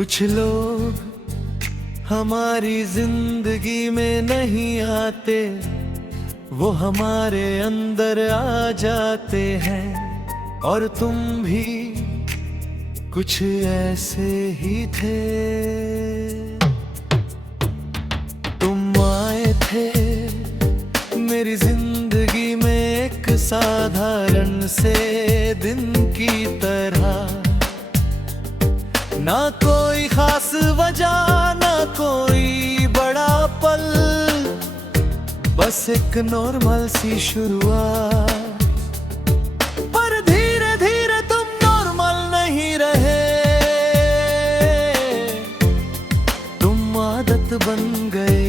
कुछ लोग हमारी जिंदगी में नहीं आते, वो हमारे अंदर आ जाते हैं। और तुम भी कुछ ऐसे ही थे। तुम आए थे मेरी जिंदगी में एक साधारण से दिन की तरह। ना कोई खास वजह, ना कोई बड़ा पल, बस एक नॉर्मल सी शुरुआत। पर धीरे धीरे तुम नॉर्मल नहीं रहे, तुम आदत बन गए।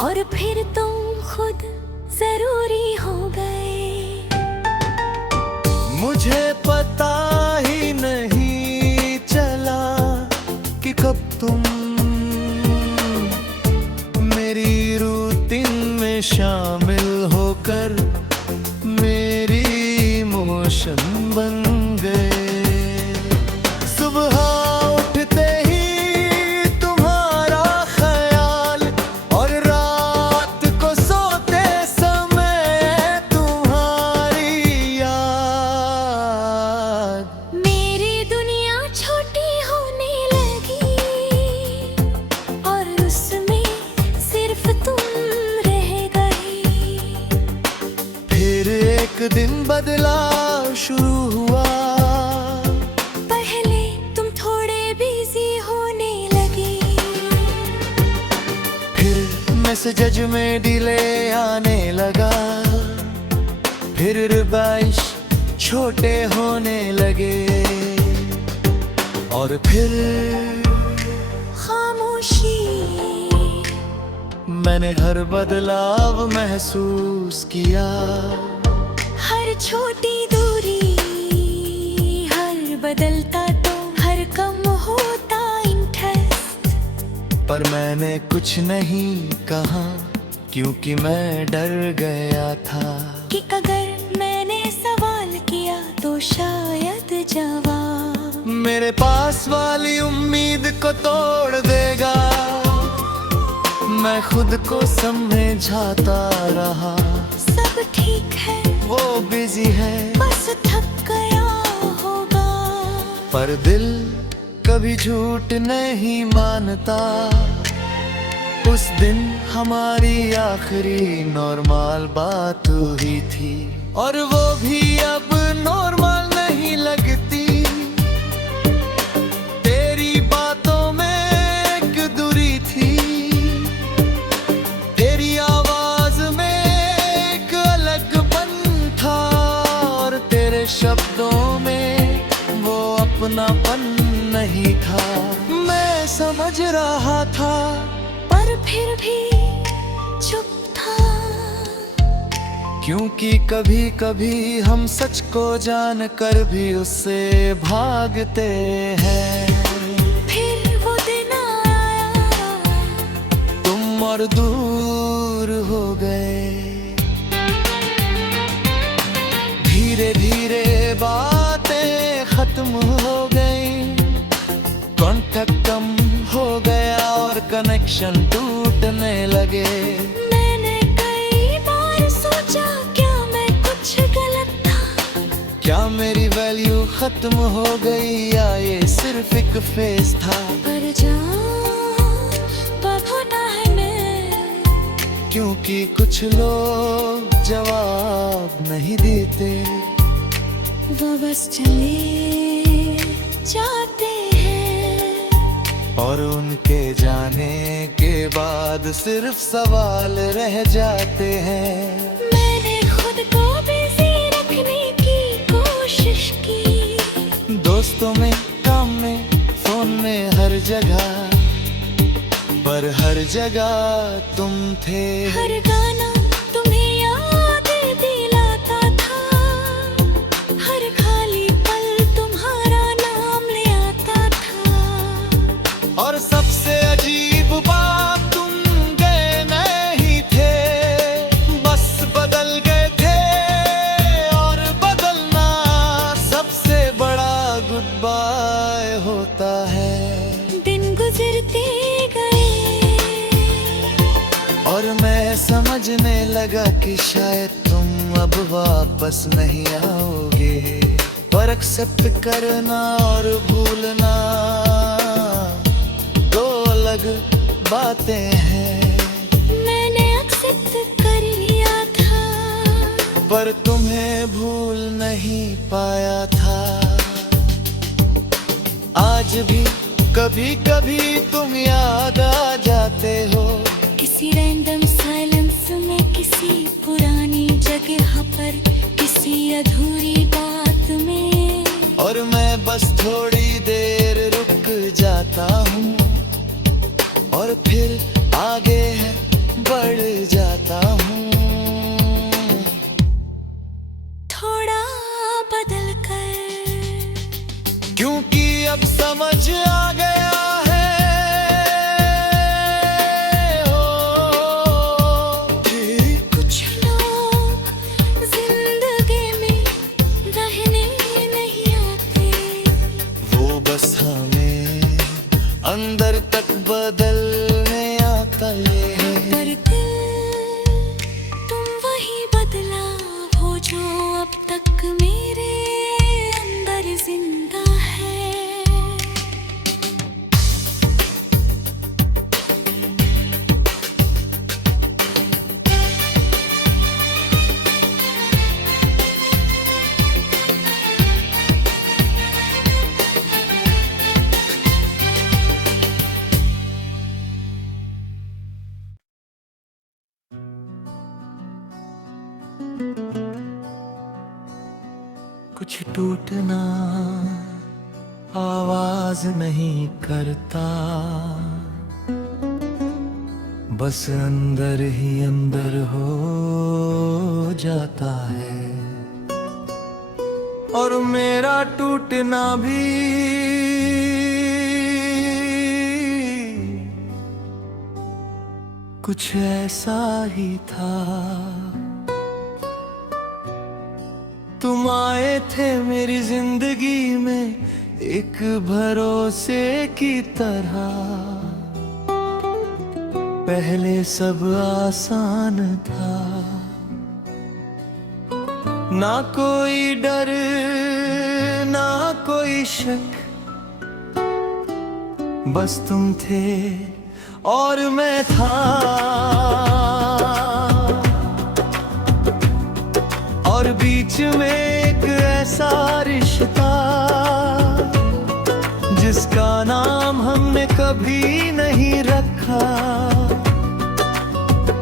और फिर तुम खुद जरूरी हो गए। मुझे पता ही नहीं चला कि कब तुम मेरी रूटीन में शामिल होकर मेरी इमोशन बन गए। सुबह उठते ही तुम्हारा ख्याल, और रात को सोते समय तुम्हारी याद। मेरी दुनिया छोटी होने लगी, और उसमें सिर्फ तुम रह गई। फिर एक दिन बदलाव शुरू हुआ। पहले तुम थोड़े बिजी होने लगे, फिर मैसेज में डिले आने लगा। फिर रिप्लाईज छोटे होने लगे, और फिर खामोशी। मैंने हर बदलाव महसूस किया। हर छोटी दूरी, हर बदलता तो हर कम होता इंटरेस्ट। पर मैंने कुछ नहीं कहा, क्योंकि मैं डर गया था कि अगर मैंने सवाल किया तो शायद जवाब मेरे पास वाली उम्मीद को तोड़ देगा। मैं खुद को समझाता रहा, सब ठीक है, वो बिजी है, बस थक गया होगा। पर दिल कभी झूठ नहीं मानता। उस दिन हमारी आखिरी नॉर्मल बात हुई थी, और वो भी अब नॉर्मल नहीं लगती। तेरी बातों में एक दूरी थी, तेरी आवाज में एक अलगपन था, और तेरे शब्दों में वो अपनापन नहीं था। मैं समझ रहा था, पर फिर भी चुप था। क्योंकि कभी कभी हम सच को जानकर भी उससे भागते हैं। फिर वो दिन आया, तुम और दूर हो गए। धीरे धीरे बातें खत्म हो गई, कांटेक्ट कम हो गया, और कनेक्शन टूटने लगे। मैंने कई बार सोचा, क्या मैं कुछ गलत था? क्या मेरी वैल्यू खत्म हो गई, या ये सिर्फ एक फेज था? पर जवाब होना है मैं, क्योंकि कुछ लोग जवाब नहीं देते, वो बस चले जाते हैं। और उनके जाने के बाद सिर्फ सवाल रह जाते हैं। मैंने खुद को बिजी रखने की कोशिश की, दोस्तों में, काम में, फोन में, हर जगह, पर हर जगह तुम थे। हर गाना तुम्हें याद दिलाता था, हर खाली पल तुम्हारा नाम ले आता था। और सबसे अजीब बात, तुम लगा कि शायद तुम अब वापस नहीं आओगे, पर एक्सेप्ट करना और भूलना दो अलग बातें हैं। मैंने एक्सेप्ट कर लिया था, पर तुम्हें भूल नहीं पाया था। आज भी कभी कभी तुम याद आ जाते हो, किसी रैंडम साइलेंस में, किसी पुरानी जगह पर, किसी अधूरी बात में। और मैं बस थोड़ी देर रुक जाता हूँ और फिर आगे बढ़ जाता हूँ। थोड़ा बदल कर, क्योंकि अब समझ आ गया है कि कुछ लोग जिंदगी में रहने नहीं आते, वो बस हमें अंदर तक बदलने आता है। पर दिल तुम वही बदलाव हो जो अब तक मेरे अंदर जिंदा है। कुछ टूटना आवाज नहीं करता, बस अंदर ही अंदर हो जाता है। और मेरा टूटना भी कुछ ऐसा ही था। तुम आए थे मेरी जिंदगी में एक भरोसे की तरह, पहले सब आसान था, ना कोई डर ना कोई शक, बस तुम थे और मैं था। और बीच में एक ऐसा रिश्ता जिसका नाम हमने कभी नहीं रखा,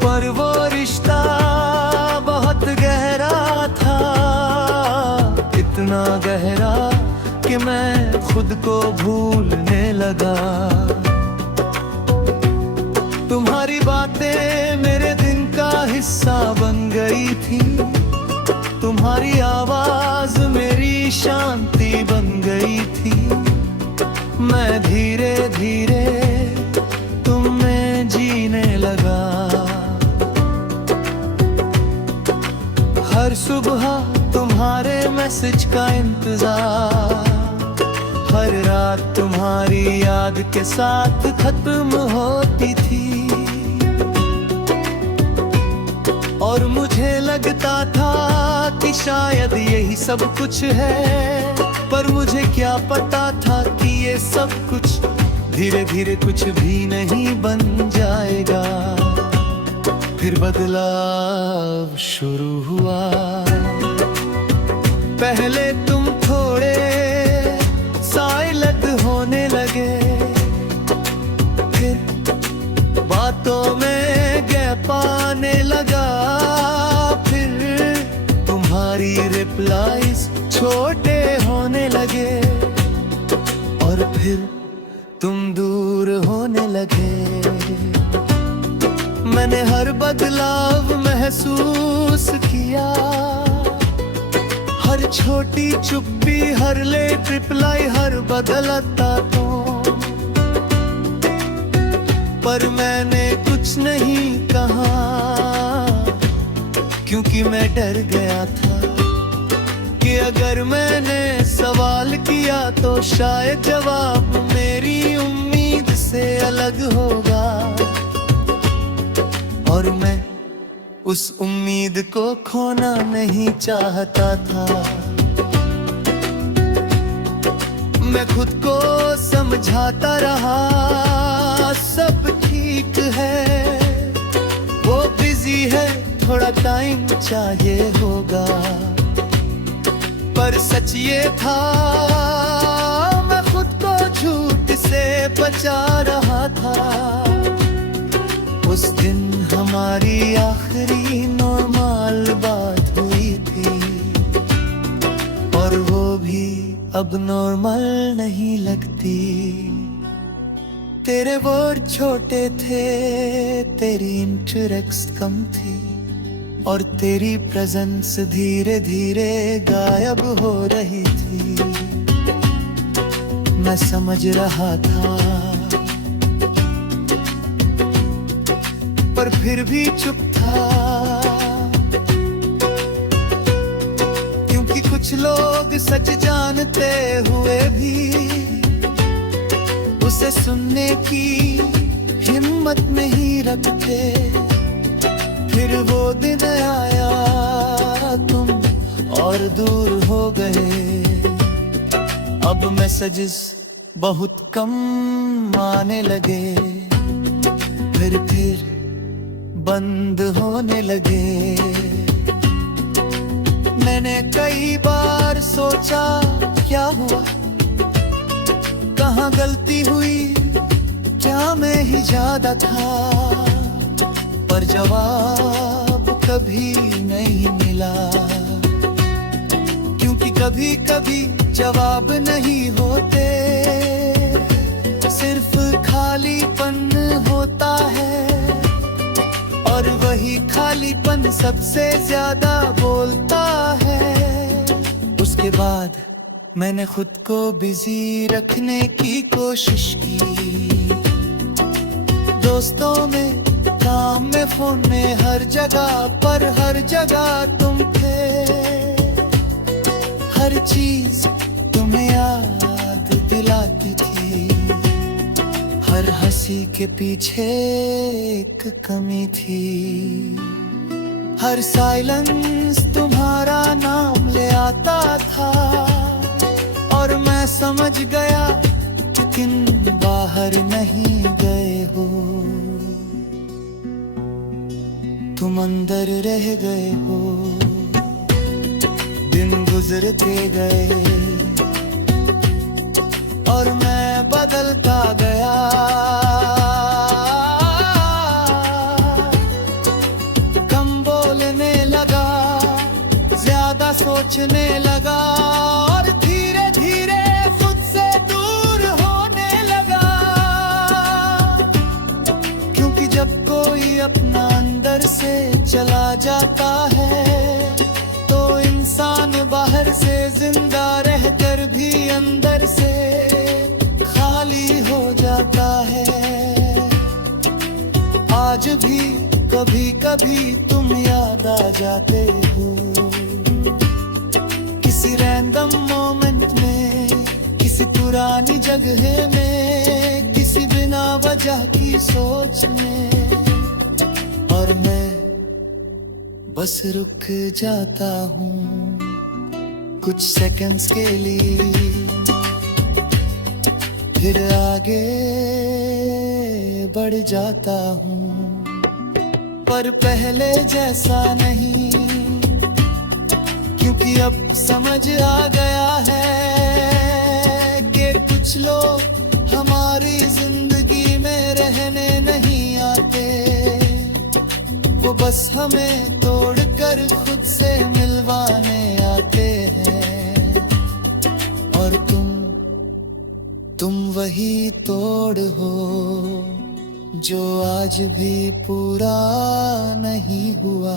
पर वो रिश्ता बहुत गहरा था, इतना गहरा कि मैं खुद को भूलने लगा। तुम्हारी बातें मेरे दिन का हिस्सा बन गई थी, तुम्हारी आवाज मेरी शांति बन गई थी। मैं धीरे धीरे तुम में जीने लगा। हर सुबह तुम्हारे मैसेज का इंतजार, हर रात तुम्हारी याद के साथ खत्म होती थी। और मुझे लगता था कि शायद यही सब कुछ है, पर मुझे क्या पता था कि ये सब कुछ धीरे धीरे कुछ भी नहीं बन जाएगा। फिर बदलाव शुरू हुआ। पहले तुम थोड़े साइलेंट होने लगे, फिर बातों में गैप आने लगा, फिर तुम्हारी रिप्लाईज छोटे होने लगे, और फिर तुम दूर होने लगे। मैंने हर बदलाव महसूस किया, हर छोटी चुप्पी, हर लेट रिप्लाई, हर बदलता तो। पर मैंने कुछ नहीं कहा, क्योंकि मैं डर गया था कि अगर मैंने सवाल किया तो शायद जवाब मेरी उम्मीद से अलग होगा, और मैं उस उम्मीद को खोना नहीं चाहता था। मैं खुद को समझाता रहा सब ठीक है, वो बिजी है, थोड़ा टाइम चाहिए होगा। पर सच ये था, मैं खुद को झूठ से बचा रहा था। उस दिन हमारी आखिरी नॉर्मल बात हुई थी, और वो भी अब नॉर्मल नहीं लगती। तेरे वर्ड छोटे थे, तेरी इंटरेक्शन कम थी, और तेरी प्रेजेंस धीरे धीरे गायब हो रही थी। मैं समझ रहा था, पर फिर भी चुप था, क्योंकि कुछ लोग सच जानते हुए भी उसे सुनने की हिम्मत नहीं रखते। फिर वो दिन आया, तुम और दूर हो गए। अब मैसेजेस बहुत कम आने लगे, फिर बंद होने लगे। मैंने कई बार सोचा, क्या हुआ, कहाँ गलती हुई, क्या मैं ही ज्यादा था। पर जवाब कभी नहीं मिला, क्योंकि कभी कभी जवाब नहीं होते, सिर्फ खालीपन होता है। और वही खालीपन सबसे ज्यादा बोलता है। उसके बाद मैंने खुद को बिजी रखने की कोशिश की, दोस्तों में, काम में, फोन में, हर जगह पर हर जगह तुम थे। हर चीज तुम्हें याद दिलाती थी, हर हंसी के पीछे एक कमी थी। हर साइलेंस तुम्हारा नाम ले आता था, और मैं समझ गया कि तुम बाहर नहीं गए हो, तुम अंदर रह गए हो। दिन गुजरते गए और मैं बदलता गया। कम बोलने लगा, ज्यादा सोचने लगा, और धीरे धीरे खुद से दूर होने लगा। क्योंकि जब कोई अपना अंदर से चला जाता है, तो इंसान बाहर से जिंदा रहकर भी अंदर से खाली हो जाता है। आज भी कभी कभी तुम याद आ जाते हो, किसी रैंडम मोमेंट में, किसी पुरानी जगह में, किसी बिना वजह की सोच में। और मैं बस रुक जाता हूँ कुछ सेकंड्स के लिए, फिर आगे बढ़ जाता हूँ। पर पहले जैसा नहीं, क्योंकि अब समझ आ गया है कि कुछ लोग हमारी जिंदगी में रहने नहीं आते। वो बस हमें तोड़कर खुद से मिलवाने आते हैं। और तुम वही तोड़ हो जो आज भी पूरा नहीं हुआ।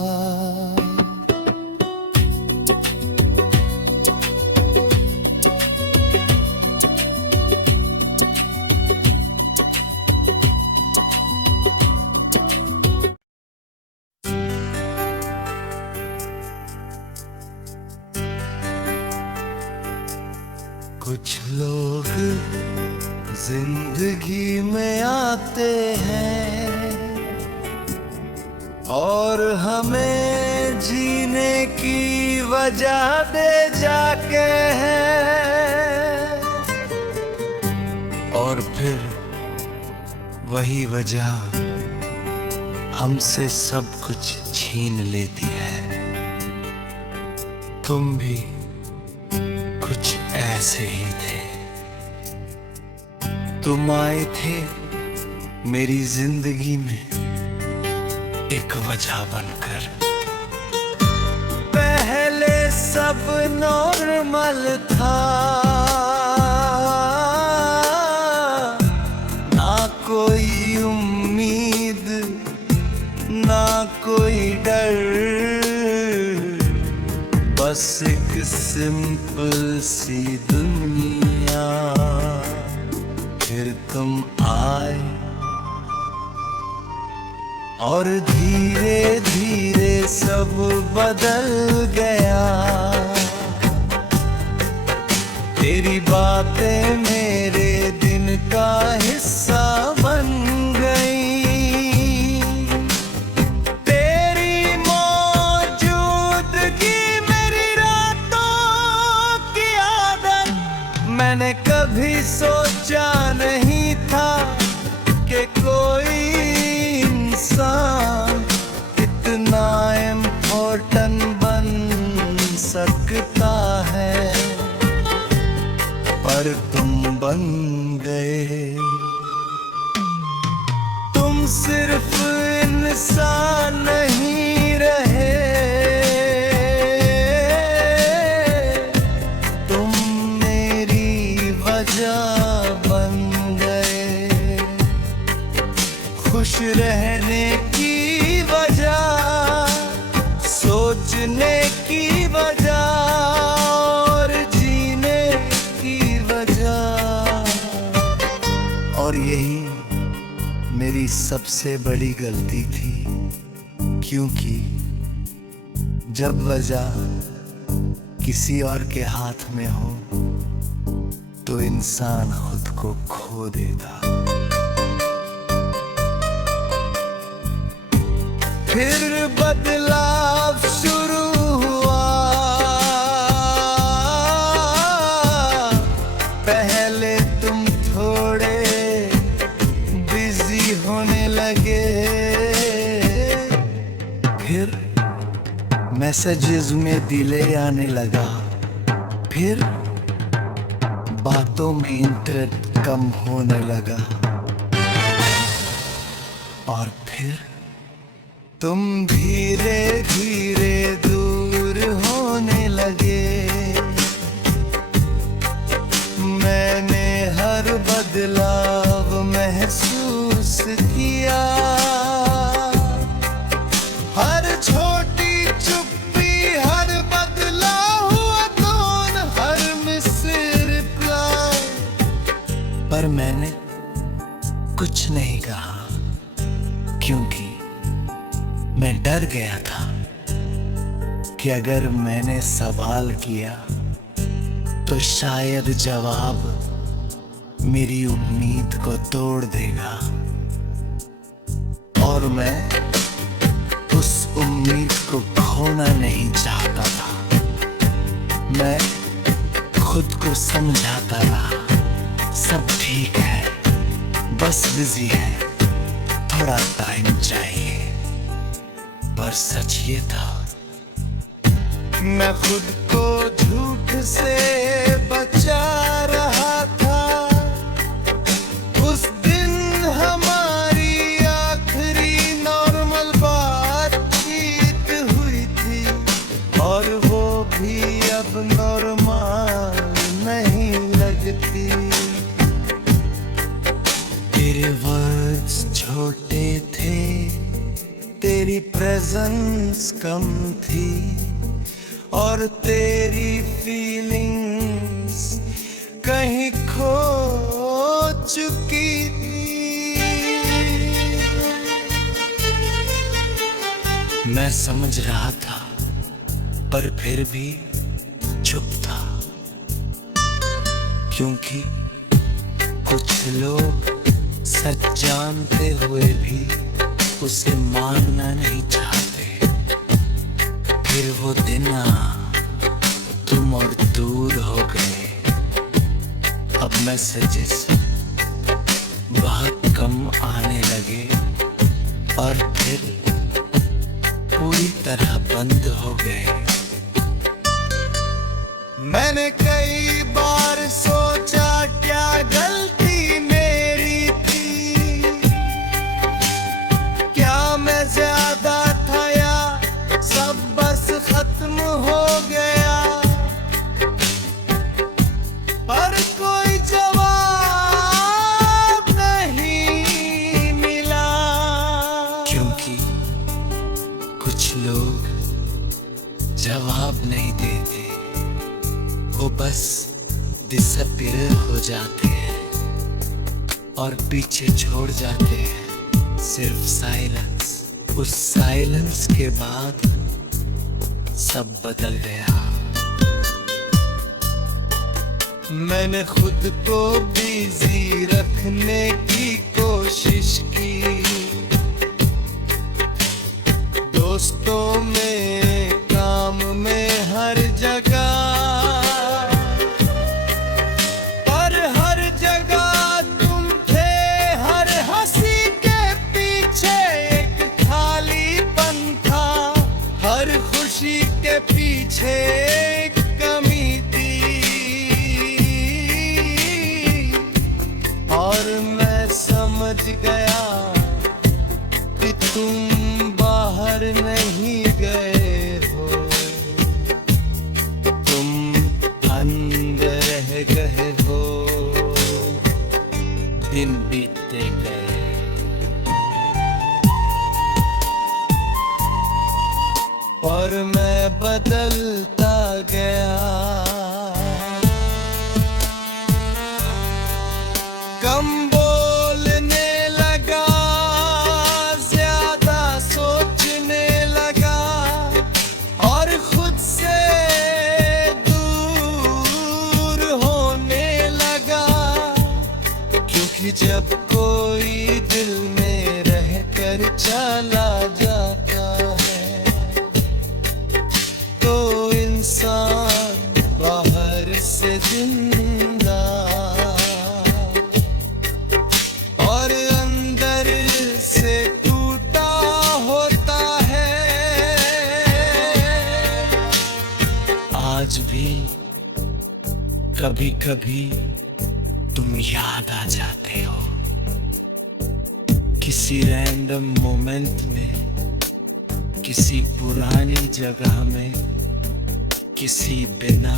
कुछ लोग जिंदगी में आते हैं और हमें जीने की वजह दे जाके है, और फिर वही वजह हमसे सब कुछ छीन लेती है। तुम भी कुछ ऐसे ही थे। तुम आए थे मेरी जिंदगी में एक वजह बनकर। पहले सब नॉर्मल था, ना कोई उम्मीद ना कोई डर, बस एक सिंपल सी दुनिया। फिर तुम आए और धीरे धीरे सब बदल गया। तेरी बातें मेरे दिन का हिस्सा बन गई। तेरी मौजूदगी मेरी रातों की आदत। मैंने कभी सोचा नहीं था कि कोई इंसान इतना इम्पोर्टेंट बन सकता है, पर तुम बन गए। तुम सिर्फ इंसान नहीं रहे, तुम मेरी वजह बन गए। खुश रहने की वजह, सोचने की वजह और जीने की वजह। और यही मेरी सबसे बड़ी गलती थी, क्योंकि जब वजह किसी और के हाथ में हो तो इंसान खुद को खो देता। फिर बदलाव शुरू हुआ। पहले तुम थोड़े बिजी होने लगे, फिर मैसेजेस में डिले आने लगा, फिर बातों में इंटरेस्ट कम होने लगा, और फिर तुम धीरे धीरे दूर होने लगे। मैंने हर बदलाव महसूस किया, हर छोटी चुप्पी, हर बदला हुआ टोन, हर मिस रिप्लाई। पर मैंने कुछ नहीं कहा, क्योंकि मैं डर गया था कि अगर मैंने सवाल किया तो शायद जवाब मेरी उम्मीद को तोड़ देगा, और मैं उस उम्मीद को खोना नहीं चाहता था। मैं खुद को समझाता रहा, सब ठीक है, बस बिजी है, थोड़ा टाइम चाहिए। पर सच ये था, मैं खुद को झूठ से बचा रहा था। उस दिन हमारी आखिरी नॉर्मल बातचीत हुई थी, और वो भी अब नॉर्मल नहीं लगती। तेरे वर्ड्स छोटे थे, तेरी प्रेजेंस कम थी, और तेरी फीलिंग्स कहीं खो चुकी थी। मैं समझ रहा था, पर फिर भी चुप था, क्योंकि कुछ लोग सच जानते हुए भी उसे मानना नहीं चाहते। फिर वो दिन तुम और दूर हो गए। अब मैसेजेस बहुत कम आने लगे और फिर पूरी तरह बंद हो गए। मैंने कई बार सोचा क्या गलती मेरी थी, क्या मैं ज्यादा था या सब बस खत्म हो गया। पर कोई जवाब नहीं मिला, क्योंकि कुछ लोग जवाब नहीं देते, वो बस डिसअपीयर हो जाते हैं और पीछे छोड़ जाते हैं सिर्फ साइलेंस। उस साइलेंस के बाद सब बदल गया। मैंने खुद को बिजी रखने की कोशिश की, दोस्तों में, काम में, हर जगह। पर हर जगह तुम थे, हर हंसी के पीछे एक खालीपन था, हर खुशी के पीछे एक कमी थी। और मैं समझ गया कि तुम बाहर नहीं गए हो, तुम अंदर रह गए हो। दिन बीतते गए और मैं बदलता गया। कम बोलने लगा, ज्यादा सोचने लगा और खुद से दूर होने लगा। क्योंकि जब कोई दिल में रहकर चला जाता है तो इंसान बाहर से जिंदा और अंदर से टूटा होता है। आज भी कभी कभी तुम याद आ जाते हो, किसी रैंडम मोमेंट में, किसी पुरानी जगह में, किसी बिना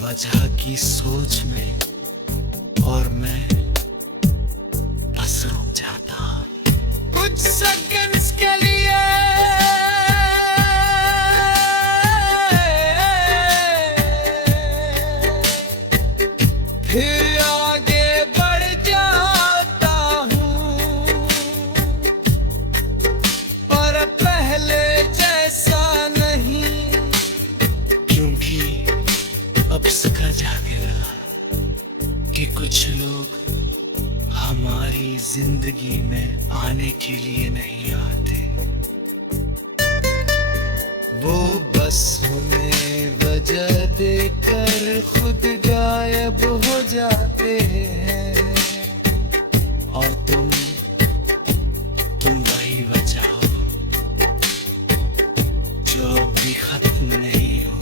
वजह की सोच में, और मैं बस रुक जाता कुछ सेकंड्स के लिए। फिर आगे बढ़ जाता हूँ, पर पहले जैसा नहीं, क्योंकि अब समझ आ गया कि कुछ लोग हमारी जिंदगी में आने के लिए नहीं आते, वो बस हमें वजह देकर खुद गायब हो जाते हैं। और तुम वही वजह हो जो अभी खत्म नहीं हुई।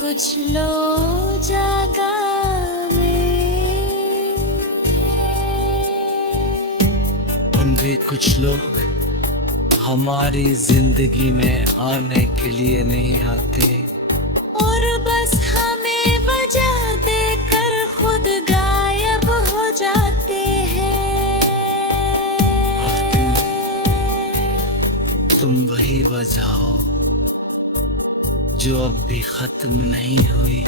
कुछ लो जगह में कुछ लोग हमारी जिंदगी में आने के लिए नहीं आते, और बस हमें वजह देकर खुद गायब हो जाते हैं। तुम वही वजह हो जो अब भी खत्म नहीं हुई।